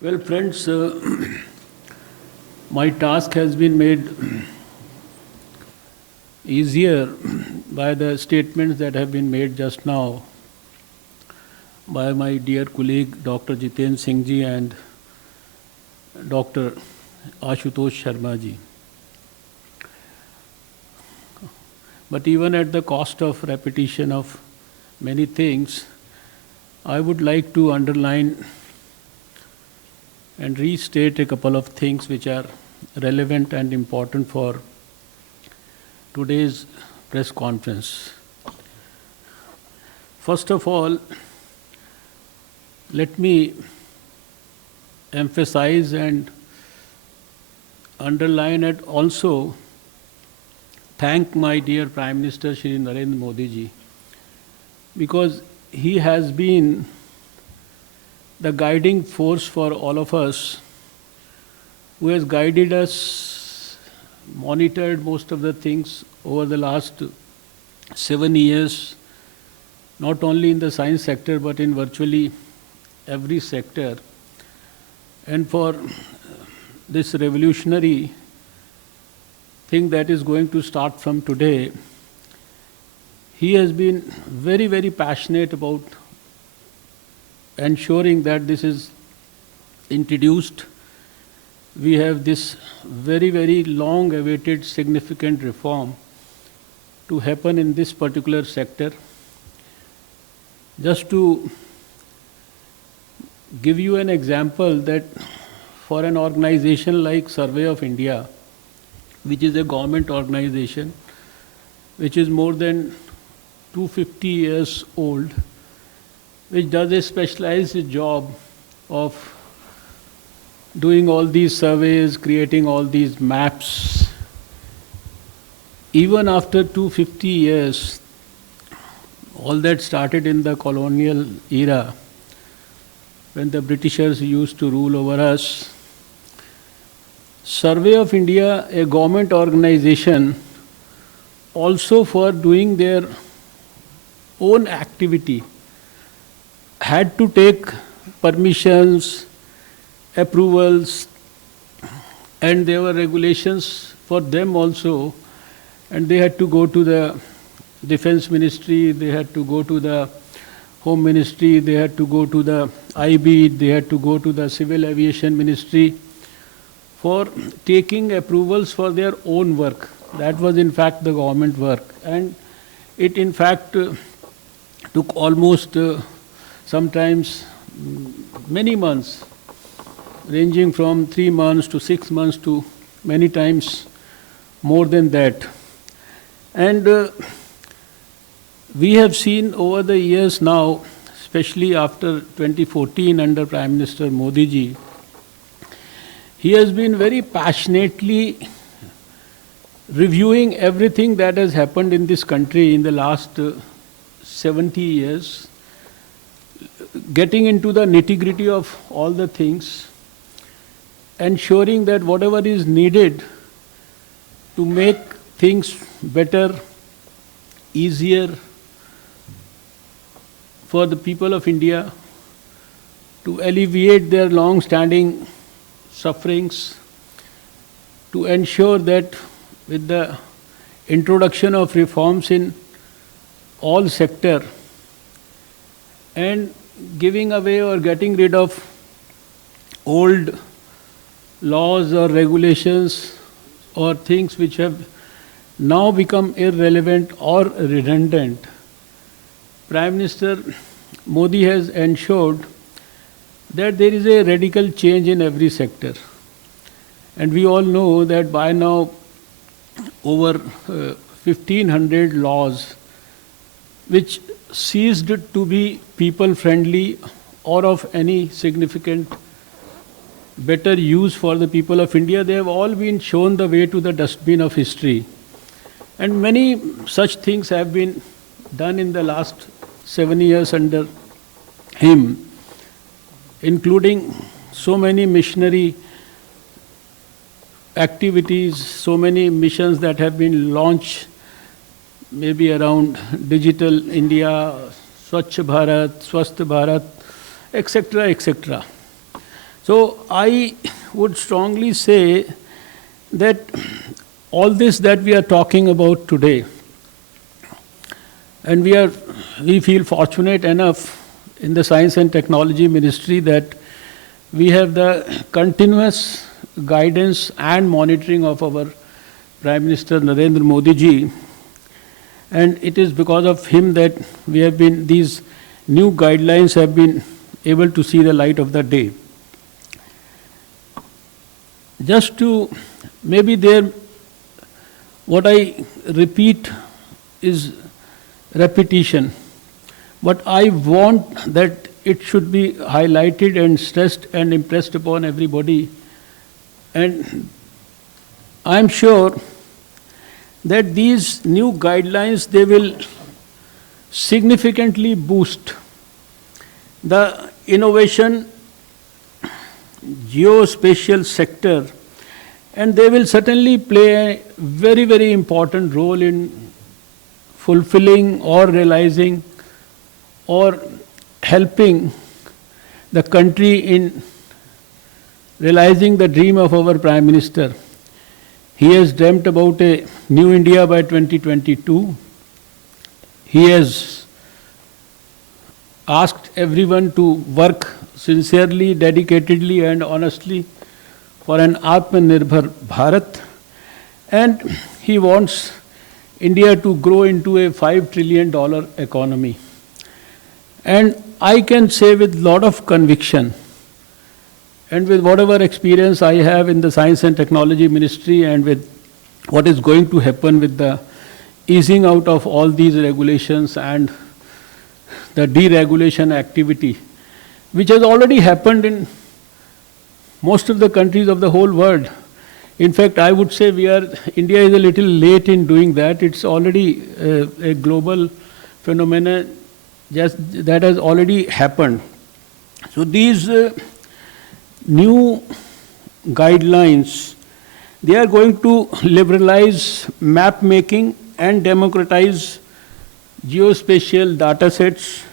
Well, friends, my task has been made easier by the statements that have been made just now by my dear colleague Dr. Jiten Singh ji and Dr. Ashutosh Sharma ji. But even at the cost of repetition of many things, I would like to underline and restate a couple of things which are relevant and important for today's press conference. First of all, let me emphasize and underline and also thank my dear Prime Minister Shri Narendra Modi ji, because he has been the guiding force for all of us, who has guided us, monitored most of the things over the last 7 years, not only in the science sector but in virtually every sector. And for this revolutionary thing that is going to start from today, he has been very, very passionate about ensuring that this is introduced. We have this very, very long awaited significant reform to happen in this particular sector. Just to give you an example, that for an organization like Survey of India, which is a government organization, which is more than 250 years old, which does a specialized job of doing all these surveys, creating all these maps. Even after 250 years, all that started in the colonial era, when the Britishers used to rule over us. Survey of India, a government organization, also for doing their own activity, had to take permissions, approvals, and there were regulations for them also, and they had to go to the Defense Ministry, they had to go to the Home Ministry, they had to go to the IB, they had to go to the Civil Aviation Ministry for taking approvals for their own work. That was in fact the government work, and it in fact took almost sometimes many months, ranging from 3 months to 6 months to many times more than that. And we have seen over the years now, especially after 2014 under Prime Minister Modi ji, he has been very passionately reviewing everything that has happened in this country in the last 70 years, getting into the nitty-gritty of all the things, ensuring that whatever is needed to make things better, easier for the people of India, to alleviate their long-standing sufferings, to ensure that with the introduction of reforms in all sector and giving away or getting rid of old laws or regulations or things which have now become irrelevant or redundant, Prime Minister Modi has ensured that there is a radical change in every sector. And we all know that by now over 1,500 laws which ceased to be people-friendly or of any significant better use for the people of India, they have all been shown the way to the dustbin of history. And many such things have been done in the last 7 years under him, including so many missionary activities, so many missions that have been launched, maybe around Digital India, Swachh Bharat, Swasth Bharat, etc., etc. So I would strongly say that all this that we are talking about today, and we feel fortunate enough in the Science and Technology Ministry that we have the continuous guidance and monitoring of our Prime Minister Narendra Modi ji, and it is because of him that these new guidelines have been able to see the light of the day. Just to what I repeat is repetition, but I want that it should be highlighted and stressed and impressed upon everybody. And I'm sure that these new guidelines, they will significantly boost the innovation geospatial sector, and they will certainly play a very, very important role in fulfilling or realizing or helping the country in realizing the dream of our Prime Minister. He has dreamt about a new India by 2022. He has asked everyone to work sincerely, dedicatedly and honestly for an Atmanirbhar Bharat, and he wants India to grow into a $5 trillion economy. And I can say with a lot of conviction, and with whatever experience I have in the Science and Technology Ministry, and with what is going to happen with the easing out of all these regulations and the deregulation activity, which has already happened in most of the countries of the whole world. In fact, I would say India is a little late in doing that. It's already a global phenomenon that has already happened. So these new guidelines, they are going to liberalize map making and democratize geospatial data sets,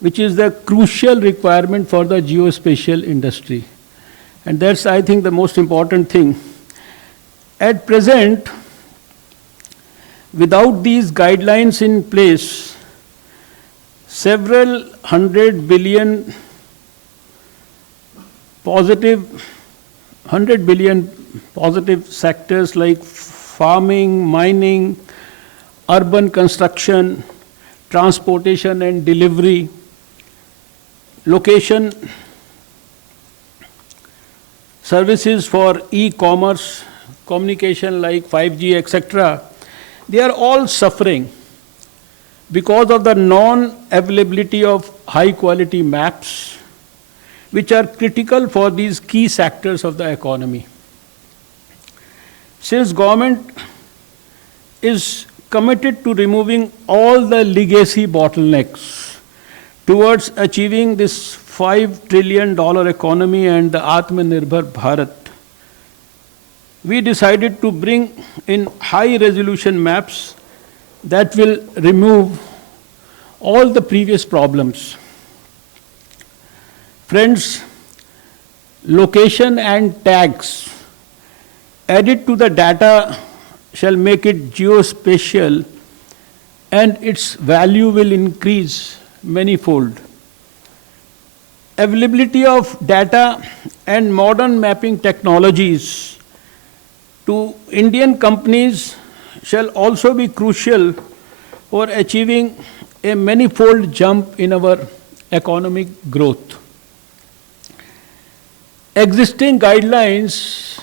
which is the crucial requirement for the geospatial industry. And that's, I think, the most important thing. At present, without these guidelines in place, several 100 billion positive sectors like farming, mining, urban construction, transportation and delivery, location, services for e-commerce, communication like 5G, etc., they are all suffering because of the non-availability of high-quality maps, which are critical for these key sectors of the economy. Since government is committed to removing all the legacy bottlenecks towards achieving this $5 trillion economy and the Atmanirbhar Bharat, we decided to bring in high-resolution maps that will remove all the previous problems. Friends, location and tags added to the data shall make it geospatial, and its value will increase manifold. Availability of data and modern mapping technologies to Indian companies shall also be crucial for achieving a manifold jump in our economic growth. Existing guidelines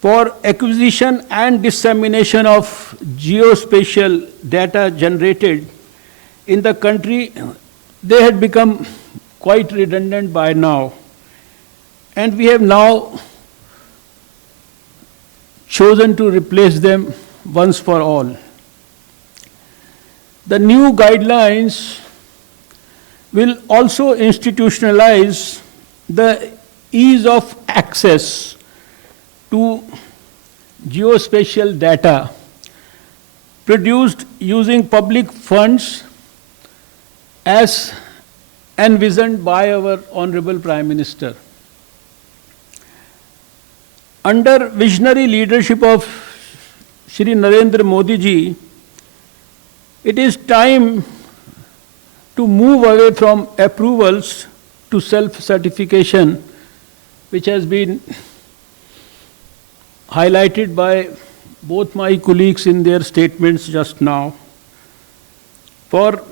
for acquisition and dissemination of geospatial data generated in the country, they had become quite redundant by now. And we have now chosen to replace them once for all. The new guidelines will also institutionalize the ease of access to geospatial data produced using public funds as envisioned by our Honorable Prime Minister. Under visionary leadership of Shri Narendra Modi ji, it is time to move away from approvals to self-certification, which has been highlighted by both my colleagues in their statements just now, for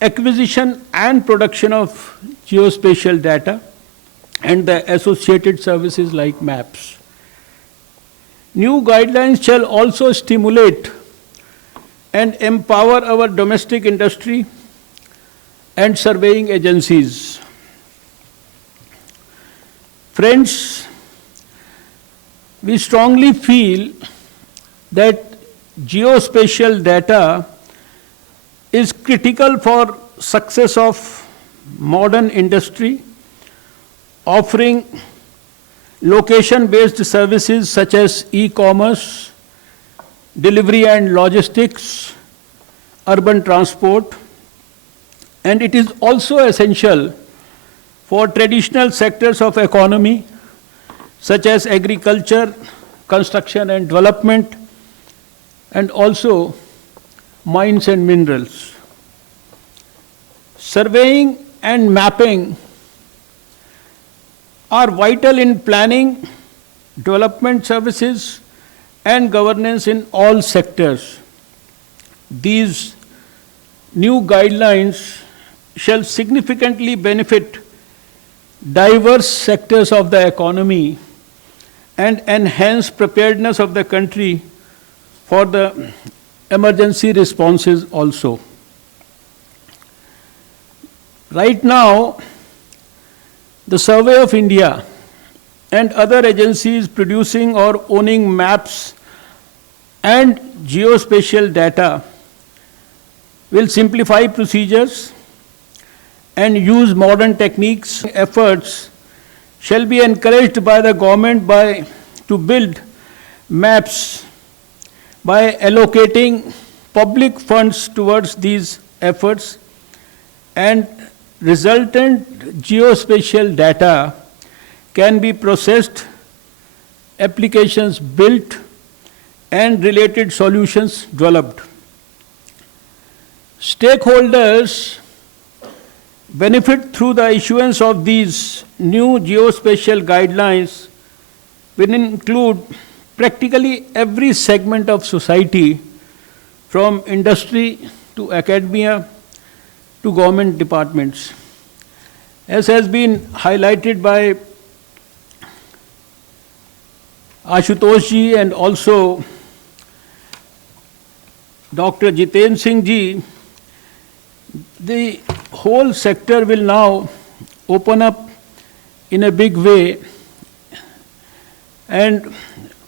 acquisition and production of geospatial data and the associated services like maps. New guidelines shall also stimulate and empower our domestic industry and surveying agencies. Friends, we strongly feel that geospatial data is critical for success of modern industry, offering location-based services such as e-commerce, delivery and logistics, urban transport, and it is also essential for traditional sectors of economy such as agriculture, construction and development, and also mines and minerals. Surveying and mapping are vital in planning, development services, and governance in all sectors. These new guidelines shall significantly benefit diverse sectors of the economy and enhance preparedness of the country for the emergency responses also. Right now, the Survey of India and other agencies producing or owning maps and geospatial data will simplify procedures and use modern techniques. Efforts shall be encouraged by the government to build maps by allocating public funds towards these efforts, and resultant geospatial data can be processed, applications built, and related solutions developed. Stakeholders benefit through the issuance of these new geospatial guidelines will include practically every segment of society, from industry to academia to government departments. As has been highlighted by Ashutosh ji and also Dr. Jiten Singh ji, the whole sector will now open up in a big way, and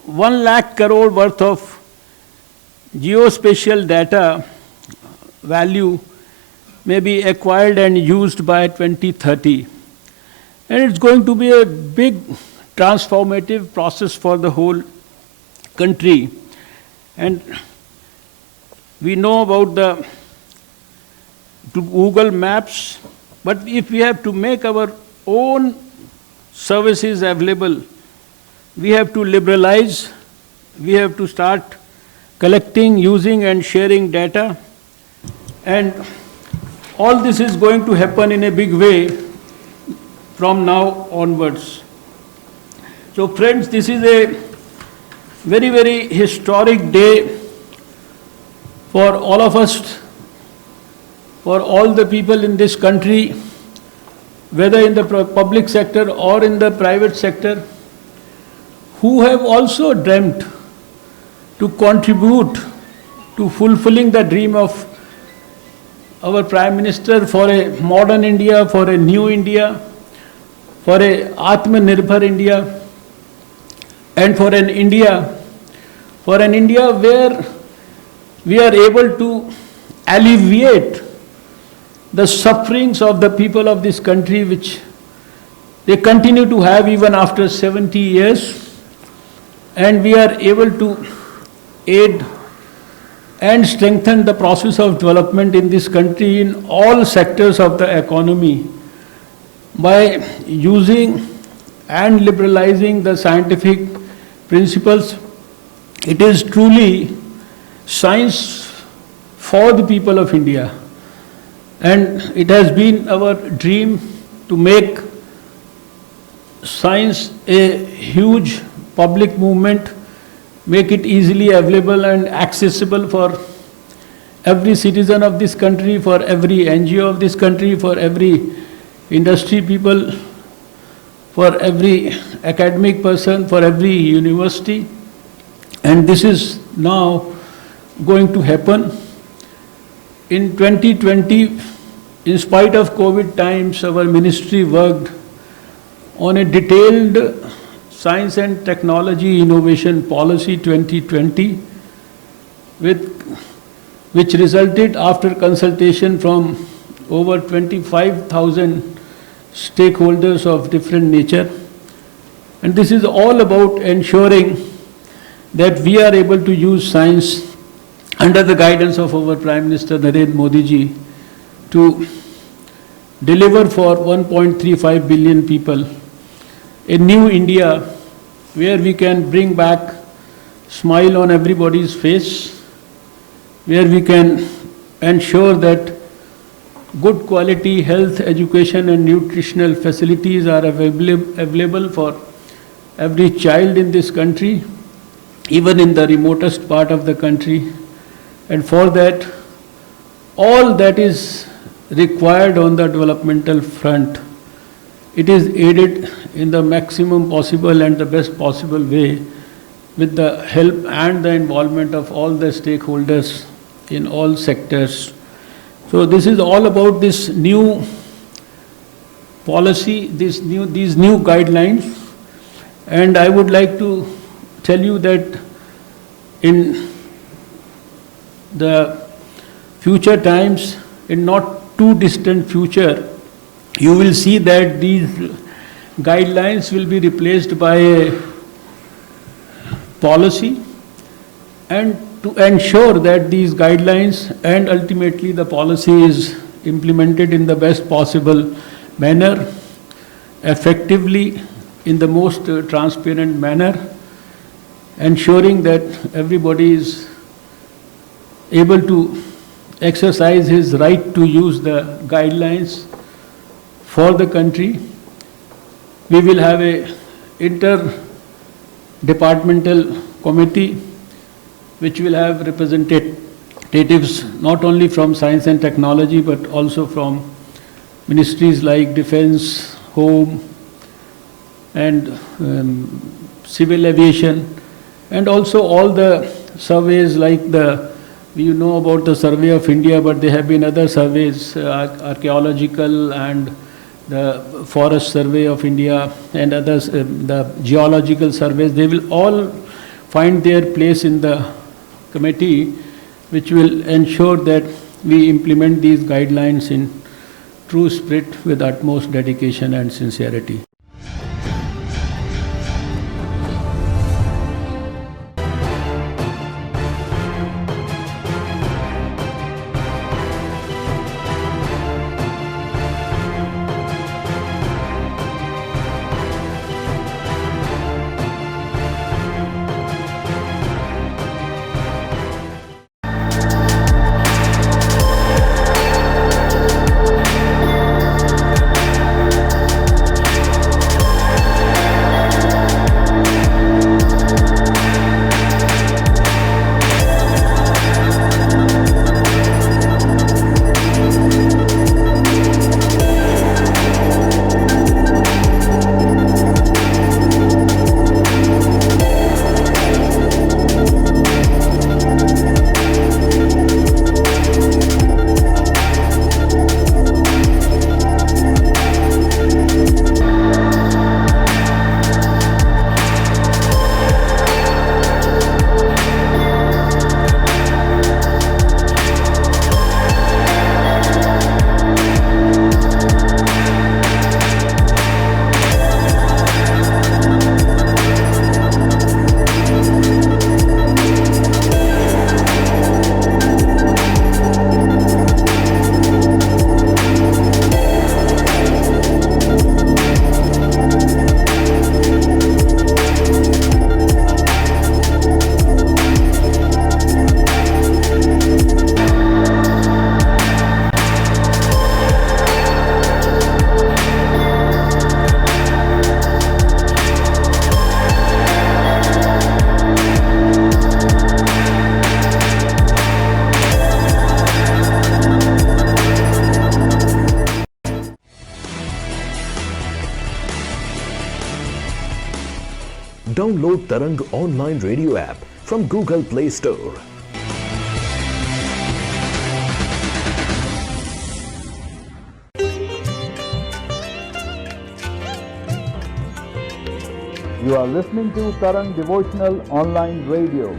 1 lakh crore worth of geospatial data value may be acquired and used by 2030. And it's going to be a big transformative process for the whole country. And we know about the Google Maps, but if we have to make our own services available, we have to liberalize, we have to start collecting, using and sharing data, and all this is going to happen in a big way from now onwards. So friends, this is a very, very historic day for all of us, for all the people in this country, whether in the public sector or in the private sector, who have also dreamt to contribute to fulfilling the dream of our Prime Minister for a modern India, for a new India, for a Atmanirbhar India, and for an India where we are able to alleviate the sufferings of the people of this country, which they continue to have even after 70 years. And we are able to aid and strengthen the process of development in this country in all sectors of the economy. by using and liberalizing the scientific principles. It is truly science for the people of India. And it has been our dream to make science a huge public movement, make it easily available and accessible for every citizen of this country, for every NGO of this country, for every industry people, for every academic person, for every university. And this is now going to happen. In 2020, in spite of COVID times, our ministry worked on a detailed Science and Technology Innovation Policy 2020, which resulted after consultation from over 25,000 stakeholders of different nature. And this is all about ensuring that we are able to use science under the guidance of our Prime Minister Narendra Modi ji to deliver for 1.35 billion people a new India where we can bring back smile on everybody's face, where we can ensure that good quality health, education and nutritional facilities are available for every child in this country, even in the remotest part of the country. And for that, all that is required on the developmental front, it is aided in the maximum possible and the best possible way with the help and the involvement of all the stakeholders in all sectors. So this is all about this new policy, these new guidelines. And I would like to tell you that in the future times, in not too distant future, you will see that these guidelines will be replaced by a policy, and to ensure that these guidelines and ultimately the policy is implemented in the best possible manner, effectively, in the most transparent manner, ensuring that everybody is able to exercise his right to use the guidelines for the country. We will have a inter-departmental committee which will have representatives not only from science and technology but also from ministries like Defense, Home and Civil Aviation, and also all the surveys like you know about the Survey of India, but there have been other surveys, archaeological and the Forest Survey of India and others, the geological surveys. They will all find their place in the committee, which will ensure that we implement these guidelines in true spirit with utmost dedication and sincerity. Download Tarang online radio app from Google Play Store. You are listening to Tarang Devotional Online Radio.